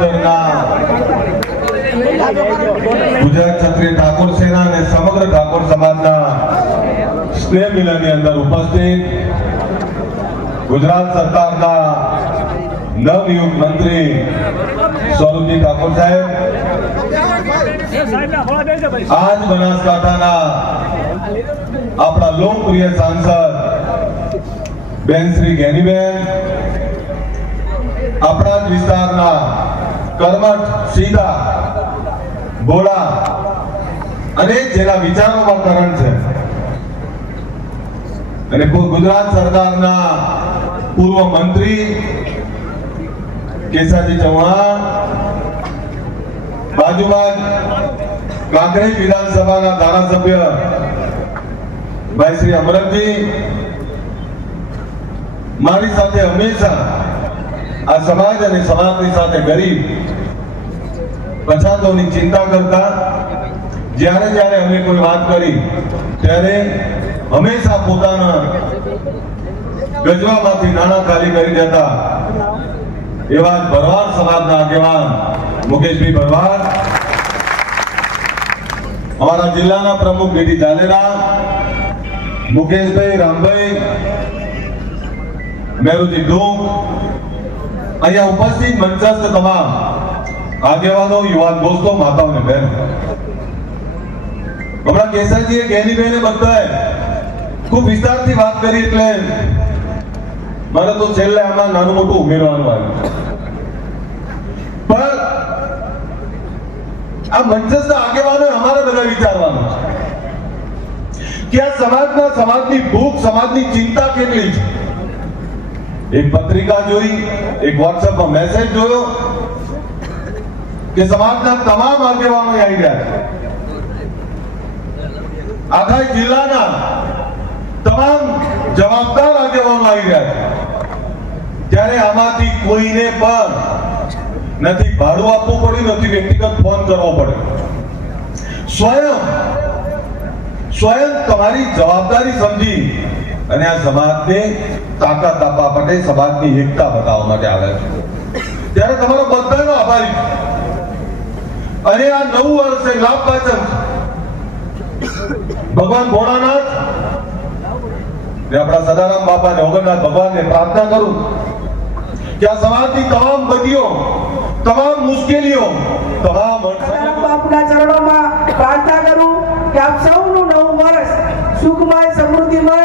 દિયોદરના ગુજરાત ક્ષત્રિય ઠાકોર સેના અને સમગ્ર ઠાકોર સમાજના સ્નેહ મિલનની અંદર ઉપસ્થિત ગુજરાત સરકારના નવનિયુક્ત મંત્રી સ્વરૂપજી ઠાકોર સાહેબ, આજ બનાસકાંઠાના આપણા લોકપ્રિય સાંસદ બેન શ્રી ગેનીબેન, આપણા જ વિસ્તારના કર્મઠ, સીધા, ભોળા અને જેના વિચારોમાં કરણ છે અને ગુજરાત સરકારના પૂર્વ મંત્રી કેસાજી ચૌહાણ, બાજુમાં કાંકરેજ વિધાનસભાના ધારાસભ્ય ભાઈ શ્રી અમરતજી, મારી સાથે હંમેશા આ સમાજ અને સમાજની સાથે ગરીબ પછાતોની ચિંતા કરતા, જ્યારે જ્યારે અમે કોઈ વાત કરી ત્યારે હંમેશા પોતાના ગજવામાંથી નાણાં ખાલી કરી દેતા એવા ભરવાડ સમાજના આગેવાન મુકેશભાઈ ભરવાડ, અમારા જિલ્લાના પ્રમુખ ડીડી જાલેરા, મુકેશભાઈ, રામભાઈ, મેરુજી ઢોંગ, અહીંયા ઉપસ્થિત મંચસ્થ તમામ આગેવાનો, યુવાન દોસ્તો, માતાઓ અને બહેનો, હમણાં કેસરજીએ ગેનીબેને બધાએ ખૂબ વિસ્તારથી વાત કરી એટલે મારે તો છેલ્લે આમાં નાનું મોટું ઉમેરવાનું આવ્યું, પણ આ મંચસ્થ આગેવાનો અમારે બધા વિચારવાનું છે કે આ સમાજની ભૂખ, સમાજની ચિંતા કેટલી છે. એક પત્રિકા જોઈ, એક વોટ્સએપમાં મેસેજ જોયો કે સમાજના તમામ આગેવાનો આવી રહ્યા છે, આખા જિલ્લાના તમામ જવાબદાર આગેવાનો આવી રહ્યા છે, ત્યારે આમાંથી કોઈને પણ નથી ભાડું આપવું પડ્યું, નથી વ્યક્તિગત ફોન કરવો પડ્યો. સ્વયં તમારી જવાબદારી સમજી અને આ સમાજને તાકાત આપવા માટે, સમાજની એકતા બતાવવા માટે આવે છે, ત્યારે તમારો બધાનો આભારી છું. અને આ નવું વર્ષ લાભ પાચમ ભગવાન ભોળાનાથ ને આપણા સદારામ બાપા ને ઓગણનાથ ભગવાનને પ્રાર્થના કરું કે આ સમાજની તમામ બદીઓ, તમામ મુશ્કેલીઓ, તમામ બાપુના ચરણોમાં પ્રાર્થના કરું કે આપ સૌનું નવું વર્ષ સુખમય, સમૃદ્ધિમય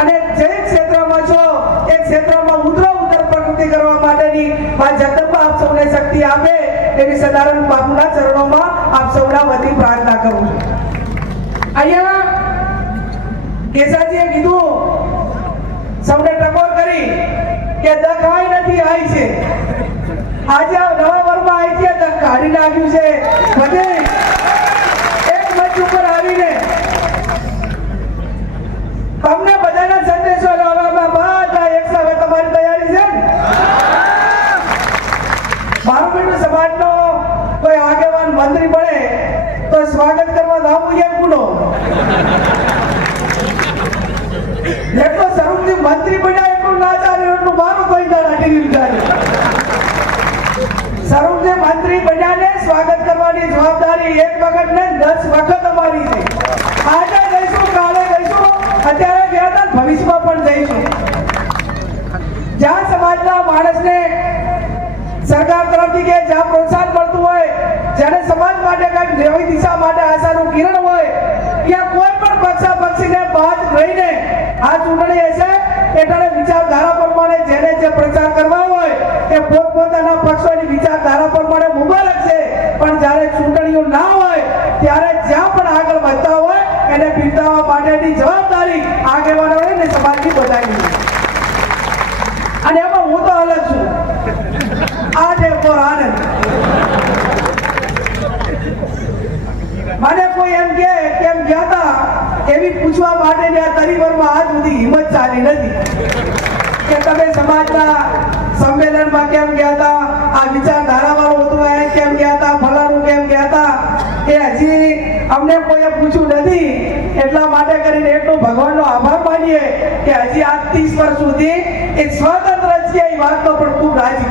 અને જે ક્ષેત્રમાં છો એ ક્ષેત્રમાં ઉત્તર પ્રગતિ કરવા માટેની મા જગદંબા આપ સૌને શક્તિ આપે એવી સદાનંદ બાપુના ચરણોમાં આપ સૌના વતી પ્રાર્થના કરું છું. અહીંયા કેસાજીએ કીધું, સૌને ટકોર કરી કે દખાઈ નથી આવી છે. આજે આ નવા વર્ષમાં આવી છે, દખ કાઢી નાખ્યું છે. બધે એક મંચ ઉપર આવીને તમને બધાના સંદેશો લાવવામાં બધા એક સાથે તમારી તૈયારી છે. મારું બેટું સમાજનો કોઈ આગેવાન મંત્રી બને તો સ્વાગત કરવા ના પૂજે પૂરો જેટલો સરૂપથી મંત્રી બન્યા એટલું ના ચાલે, એટલું મારું કોઈ ના રાખી ચાલે. સરૂપથી મંત્રી બન્યાને સ્વાગત કરવાની જવાબદારી એક વખત ને 10 વખત અમારી છે. આજે જઈશું, કાલે જઈશું, અત્યારે ગયા હતા, ભવિષ્યમાં પણ જઈશું. જ્યાં સમાજના માણસને સરકાર તરફથી કે જ્યાં પ્રોત્સાહન મળતું હોય, જેને સમાજ માટે કંઈક નવી દિશા માટે આશાનું કિરણ હોય, ત્યાં કોઈ પણ પક્ષાપક્ષીને બાદ રહીને આ ચૂંટણી હશે એટલે વિચારધારા પ્રમાણે જેને જે પ્રચાર કરવા હોય એ પોતપોતાના પક્ષોની વિચારધારા પ્રમાણે મુબારક છે, પણ જ્યારે ચૂંટણીઓ ના હોય ત્યારે જ્યાં પણ આગળ વધતા હોય એને બિરદાવવા માટેની જવાબદારી આગેવાનોએ ને સમાજની બધાની. અને એમાં હું તો અલગ છું. આજે પર આનંદ મને કોઈ એમ કે કેમ ગયા હતા એવી પૂછવા માટેની આ તરીવરમાં આજ સુધી હિંમત ચાલી નથી કે તમે સમાજના સંમેલનમાં કેમ ગયા હતા, આ વિચારધારાવાળું હતું એ કેમ ગયા હતા, ફલાણું કેમ ગયા હતા, એ હજી અમને કોઈએ પૂછ્યું નથી. એટલા માટે કરીને એટલો ભગવાનનો આભાર માનીએ કે હજી આ 30 વર્ષ સુધી એક સ્વતંત્ર છે એ વાતનો પણ ખૂબ રાજી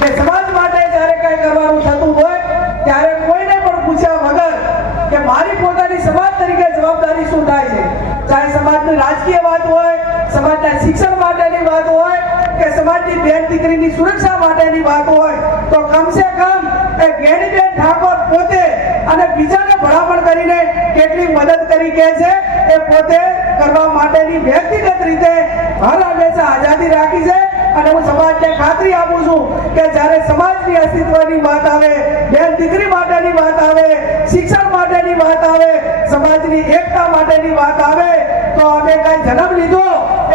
છે કે સમાજ માટે જ્યારે કઈ કરવાનું થતું હોય ત્યારે કોઈને પણ પૂછ્યા વગર કે મારી પોતાની સમાજ તરીકે જવાબદારી શું થાય છે, ચાહે સમાજની રાજકીય વાત હોય, સમાજના શિક્ષણ માટેની વાત હોય કે સમાજની બેન દીકરીની સુરક્ષા માટેની વાત હોય, તો કમસે કમ એ ગેનીબેન ઠાકોર પોતે અને બીજાને ભલામણ કરીને કેટલી મદદ કરી કે છે એ પોતે કરવા માટેની વ્યક્તિગત રીતે હર હંમેશા આઝાદી રાખી છે. અને હું સમાજને ખાતરી આપું છું કે જ્યારે સમાજની અસ્તિત્વની વાત આવે, બેન દીકરી માટેની વાત આવે, શિક્ષણ માટેની વાત આવે, સમાજની એકતા માટેની વાત આવે તો અમે કઈ જન્મ લીધો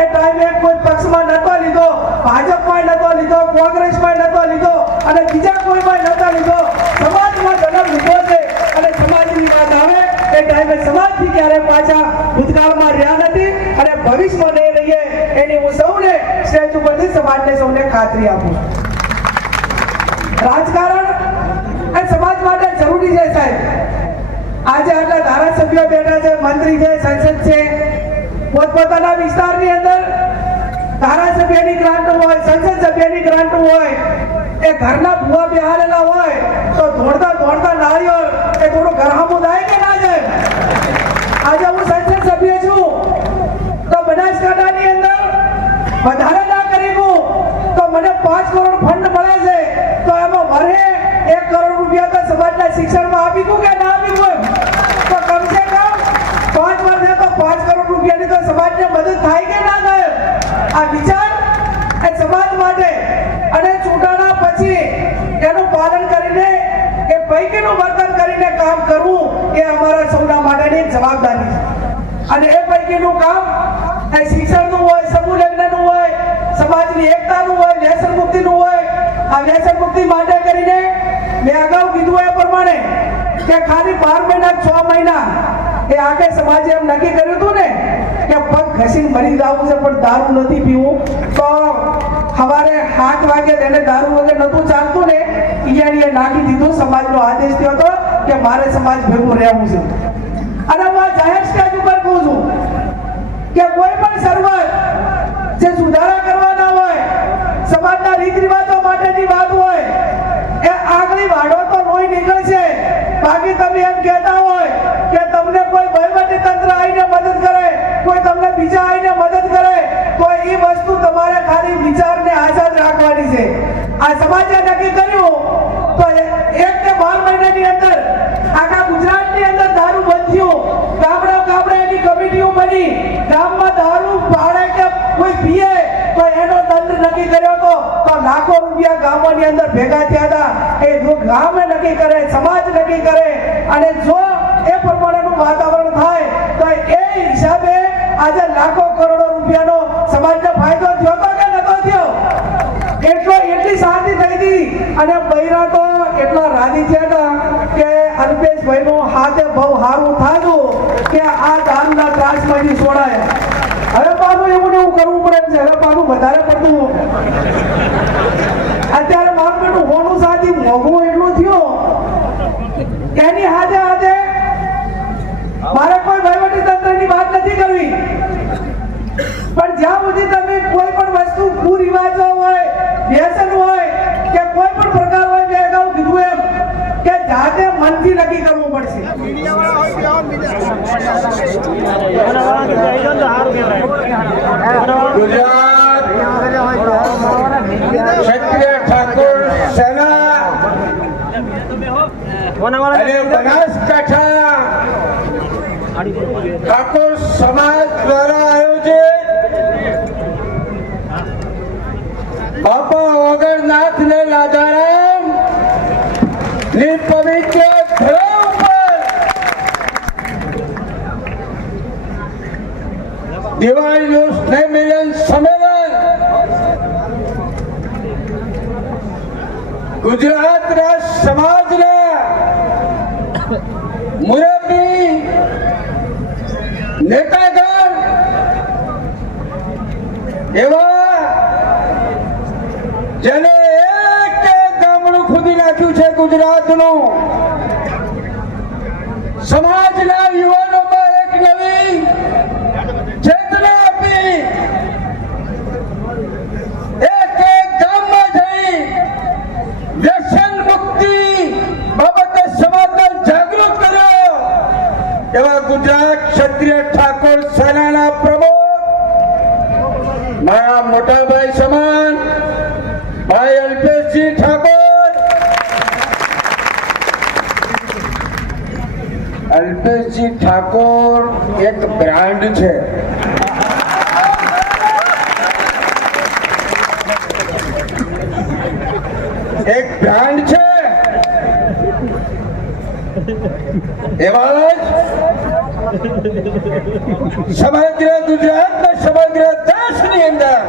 એ ટાઈમે કોઈ પક્ષમાં નતો લીધો, ભાજપમાં નતો લીધો, કોંગ્રેસમાં નતો લીધો અને બીજા કોઈમાં નતો લીધો, સમાજમાં જન્મ લીધો છે. અને સમાજની વાત આવે એ ટાઈમે સમાજથી ક્યારે પાછા ભૂતકાળમાં રહ્યા નથી અને ભવિષ્યમાં નહીં રહીએ એની હું સૌને સ્ટેજ ઉપરથી સમાજને સૌને ખાતરી આપું છું. રાજકારણ એ સમાજ માટે જરૂરી છે સાહેબ. આજે આટલા ધારાસભ્યો બેઠા છે, મંત્રી છે, સંસદ છે, પોતપોતાના વિસ્તારની અંદર ધારાસભ્યની ગ્રાન્ટ હોય, સંસદ સભ્યની ગ્રાન્ટ હોય, એ ઘરના ભૂવા બેહારેલા હોય તો દોડતા દોડતા નાળિયેર એ થોડું ગરહામું થાય કે ના જાય. આજે હું સંસદ સભ્ય છું તો બનાસકાંઠાની અંદર વધારે ના કરી તો મને 5 કરોડ ફંડ મળે છે તો એમાં વરે 1 કરોડ રૂપિયા તો સમાજના શિક્ષણમાં આપી દઉં કે ના આપી દઉં, તો કમસે કમ 5 વર્ષે તો 5 કરોડ રૂપિયાની તો સમાજને મદદ થાય કે ના થાય. આ વિચાર એ સમાજ માટે અને ચૂંટણા પછી એનું પાલન કરીને એ પૈકીનું વર્તન કરીને કામ કરવું એ અમારા સૌના માટેની જવાબદારી છે. અને એ પૈકીનું કામ એ શિક્ષણનું હોય, સમૂહ લગ્નનું હોય, સમાજની એકતાનું હોય, વ્યસન મુક્તિનું હોય. આ વ્યસન મુક્તિ માટે કરીને મેં અગાઉ કીધું એ પ્રમાણે કે ખાલી 12 મહિના 6 મહિના એ આખે સમાજે એમ નક્કી કર્યું હતું ને કે પગ ઘસીને મરી જવું છે પણ દારૂ નથી પીવું, તો સવારે 7 વાગે એને દારૂ વગર નતું ચાલતું ને ઈયાણીએ નાખી દીધું. સમાજનો આદેશ થયો હતો કે મારે સમાજ ભેગું રહેવું છે. અને હું આ જાહેર સ્ટેજ ઉપર કહું છું કે કોઈ પણ શરૂઆત જે સુધારા કરવાના હોય, સમાજના રીત રિવાજો માટેની વાત હોય, એ આગળી વાળો તો નોય નીકળશે. બાકી તમે એમ કહેતા હોય કે તમને કોઈ વહીવટી તંત્ર આવીને મદદ કરે, કોઈ તમને બીજા આવીને મદદ કરે, તો એ વસ્તુ તમારે ખાલી વિચારને આઝાદ રાખવાની છે. આ સમાજે નક્કી કર્યું તો 1 કે 12 મહિનાની અંદર આખા ગુજરાતની અંદર દારૂ બંધ થયું. ગામડે એની કમિટીઓ બની, ગામમાં દારૂ પાડે કે કોઈ પીએ તો એનો દંડ નક્કી કર્યો તો લાખો રૂપિયા ગામોની અંદર ભેગા થયા હતા. એ જો ગામે નક્કી કરે, સમાજ નક્કી કરે અને જો એ પ્રમાણેનું વાતાવરણ થાય તો એ હિસાબે આજે લાખો કરોડો રૂપિયાનો સમાજને ફાયદો થયો તો કે નતો થયો? એટલી શાંતિ થઈ હતી અને બૈરા તો એટલા રાજી થયા હતા કે અલ્પેશભાઈનું હાથે બહુ સારું થાતું કે આ દારૂના ત્રાસમાંથી છોડાય. હવે પાછું એવું કરવું પડે છે, હવે પાછું વધારે પડતું. અત્યારે મારું બેટું હોનું સાથી મોઘું એટલું થયું એની હાથે હાથે મારે કોઈ વહીવટી તંત્રની વાત નથી કરવી, પણ જ્યાં સુધી તમે કોઈ પણ વસ્તુ કુરિવાજો હોય, વ્યસન હોય કે કોઈ પણ પ્રકાર હોય, મેં અગાઉ કીધું એમ કે જાતે મનથી નક્કી કરવું પડશે. ગુજરાત ક્ષત્રિય ઠાકોર સેના અને બનાસકાંઠા ઠાકોર સમાજ દ્વારા આયોજિત બાપા વગરનાથ ને લાજારામ ની પવિત્ર ધરા ઉપર દિવાળીનું સ્નેહ મિલન સંમેલન ગુજરાત રાષ્ટ્ર સમાજના મુરબ્બી નેતાગણ એવા જેને એક ગામડું ખોદી નાખ્યું છે ગુજરાતનું, સમાજના યુવાનોમાં એક નવી ચેતના આપી એક ગામમાં જઈ વ્યસન મોટા ભાઈ સમાન ભાઈ અલ્પેશજી ઠાકોર. અલ્પેશજી ઠાકોર એક બ્રાન્ડ છે. એક બ્રાન્ડ છે. એવા જ સમગ્ર ગુજરાત સમગ્ર દેશની અંદર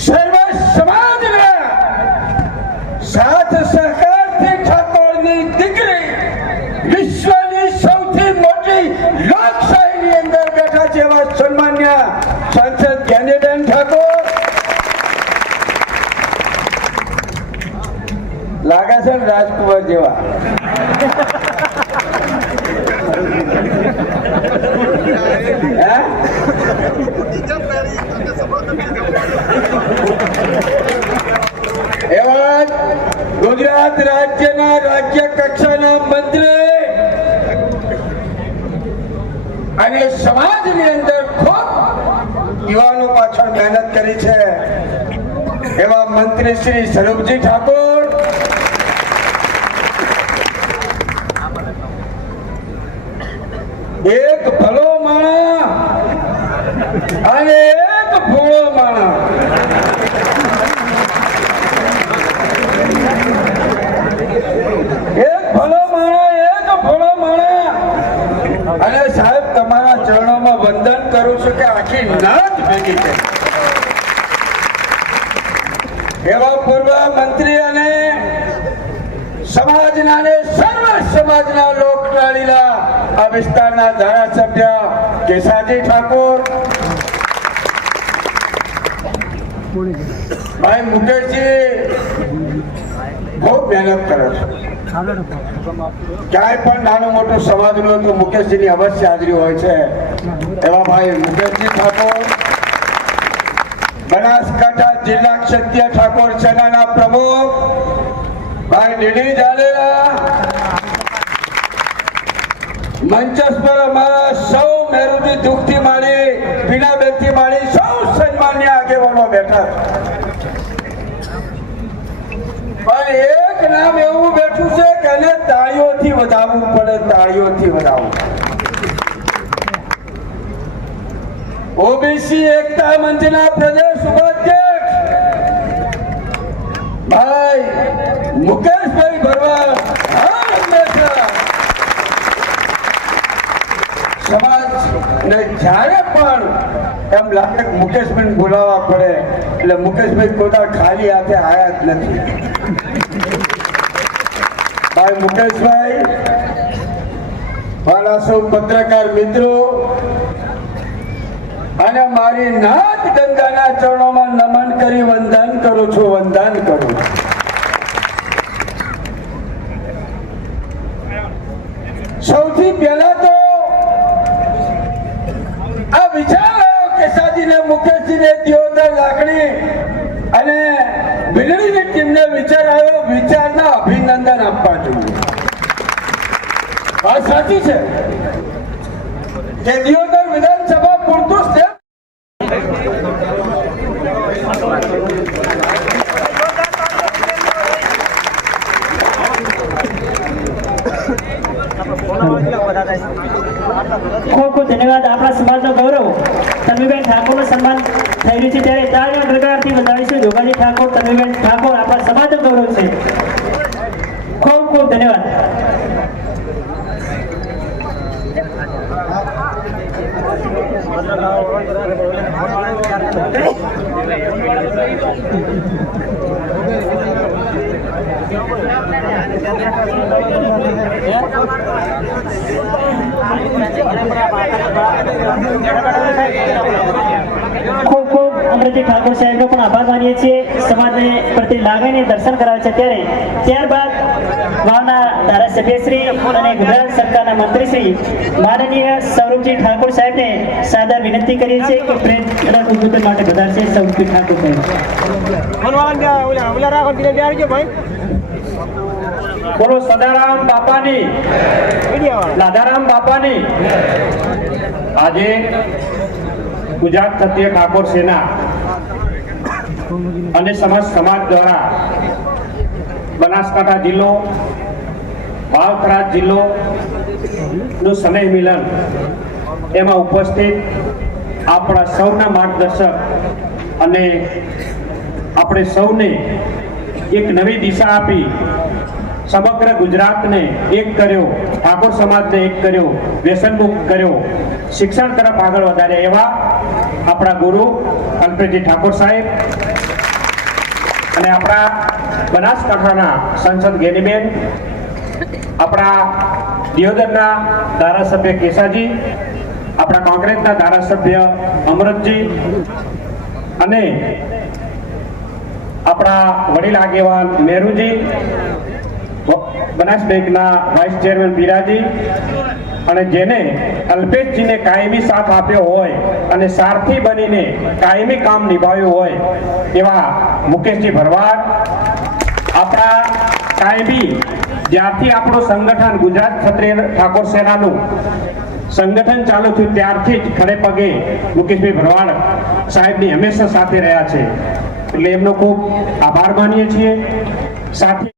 સર્વ સમાજના સાથ સહકારથી ઠાકોરની દીકરી વિશ્વની સૌથી મોટી લોકશાહીની અંદર બેઠા છે એવા સન્માન્ય સાંસદ જ્ઞાનીબેન ઠાકોર. લાગે છે ને રાજકુમાર જેવા. એવા ગુજરાત રાજ્યના રાજ્ય કક્ષાના મંત્રી અને સમાજની અંદર ખૂબ યુવાનો પાછળ મહેનત કરી છે એવા મંત્રી શ્રી સ્વરૂપજી ઠાકોર. એક ભલો માણા અને એક ભોળો માણા. એક ભલો માણા એક ભોળો માણા. અને સાહેબ તમારા ચરણોમાં વંદન કરું છું કે આખી નાત ભેગી છે એવા પૂર્વ મંત્રી અને સમાજના અને સર્વ સમાજના લોકલાડીલા આ વિસ્તારના ધારાસભ્ય કેસાજી ઠાકોર. ભાઈ મુકેશજી ખૂબ મહેનત કરે છે. ક્યાંય પણ નાનું મોટું સમાજનું તો મુકેશજીની અવશ્ય હાજરી હોય છે એવા ભાઈ મુકેશજી ઠાકોર. બનાસકાંઠા જિલ્લા ક્ષત્રિય ઠાકોર સેનાના પ્રમુખ ભાઈ ડીડી જાડેજા. મંચસ પર અમારા સૌ મેરુજી દુઃખથી માંડી પીડાબેનથી માંડી સૌ સન્માન્ય આગેવાનો બેઠા. પણ એક નામ એવું બેઠું છે કે એને તાળીઓથી વધાવવું પડે. તાળીઓથી વધાવવું. ઓબીસી એકતા મંચના પ્રદેશ ઉપાધ્યક્ષ ભાઈ મુકેશભાઈ ભરવાડ. હંમેશા સમાજને જ્યારે પણ એમ લાગે કે મુકેશભાઈ બોલાવવા પડે એટલે મુકેશભાઈ પોતા ખાલી હાથે આયા જ નથી. ભાઈ મુકેશભાઈ, મારા સૌ પત્રકાર મિત્રો અને મારી નાથ ગંગાના ચરણોમાં નમન કરી વંદન કરું છું. વંદન કરું. સૌથી પહેલા તો આ વિચાર આવ્યો કેસાજીને મુકેશજીને દિયોદર લાકડી અને બિલડીની ટીમને વિચાર આવ્યો વિચારના અભિનંદન આપવા જોઈએ. વાત સાચી છે કે દિયોદર વિધાનસભા પૂરતું છે. ખૂબ ખૂબ ધન્યવાદ. આપણા સમાજનો ગૌરવ તન્વીબેન ઠાકોરનું સન્માન થઈ રહ્યું છે ત્યારે તાળીઓ ગણગણાટથી વધાવીશું. જોગાજી ઠાકોર, તન્વીબેન ઠાકોર આપણા સમાજનો ગૌરવ છે. ખૂબ ખૂબ ધન્યવાદ. ખૂબ ખૂબ અમૃતજી ઠાકોર સાહેબનો પણ આભાર માનીએ છીએ. સમાજને પ્રતિ લાગણીને દર્શન કરાવે છે ત્યારે ત્યારબાદ વાવના ધારાસભ્યશ્રી અને ગુજરાત સરકારના મંત્રીશ્રી માનનીય સૌરભજી ઠાકોર સાહેબને સાદર વિનંતી કરીએ છીએ કે પ્રેમ ઉદ્બોધન માટે વધારશે. સૌરભજી ઠાકોર સાહેબ. બોલો સદારામ બાપાની, લાદારામ બાપાની. આજે ગુજરાત ક્ષત્રિય ઠાકોર સેના અને સમાજ દ્વારા બનાસકાંઠા જિલ્લો, વાવ-થરાદ જિલ્લો નું સ્નેહ મિલન એમાં ઉપસ્થિત આપણા સૌના માર્ગદર્શક અને આપણે સૌને એક નવી દિશા આપી સમગ્ર ગુજરાતને એક કર્યો, ઠાકોર સમાજને એક કર્યો, વ્યસનમુક્ત કર્યો, શિક્ષણ તરફ આગળ વધાર્યા એવા આપણા ગુરુ અલ્પેશજી ઠાકોર સાહેબ અને આપણા બનાસકાંઠાના સંસદ ગેનીબેન, આપણા દિયોદરના ધારાસભ્ય કેસાજી, આપણા કોંગ્રેસના ધારાસભ્ય અમરતજી અને આપણા વડીલ આગેવાન મેરુજી, બનાસ બેંકના વાઇસ ચેરમેન બિરાજી અને જેને અલ્પેશજીને કાયમી સાથ આપ્યો હોય અને સારથી બનીને કાયમી કામ નિભાવ્યું હોય એવા મુકેશજી ભરવાડ, આપણા કાયમી જ્યારથી આપણું સંગઠન ગુજરાત ક્ષત્રિય ઠાકોર સેનાનું સંગઠન ચાલુ થયું ત્યારથી જ ખડે પગે મુકેશભાઈ ભરવાડ સાહેબની હંમેશા સાથે રહ્યા છે, એટલે એમનો ખૂબ આભાર માનીએ છીએ. સાથે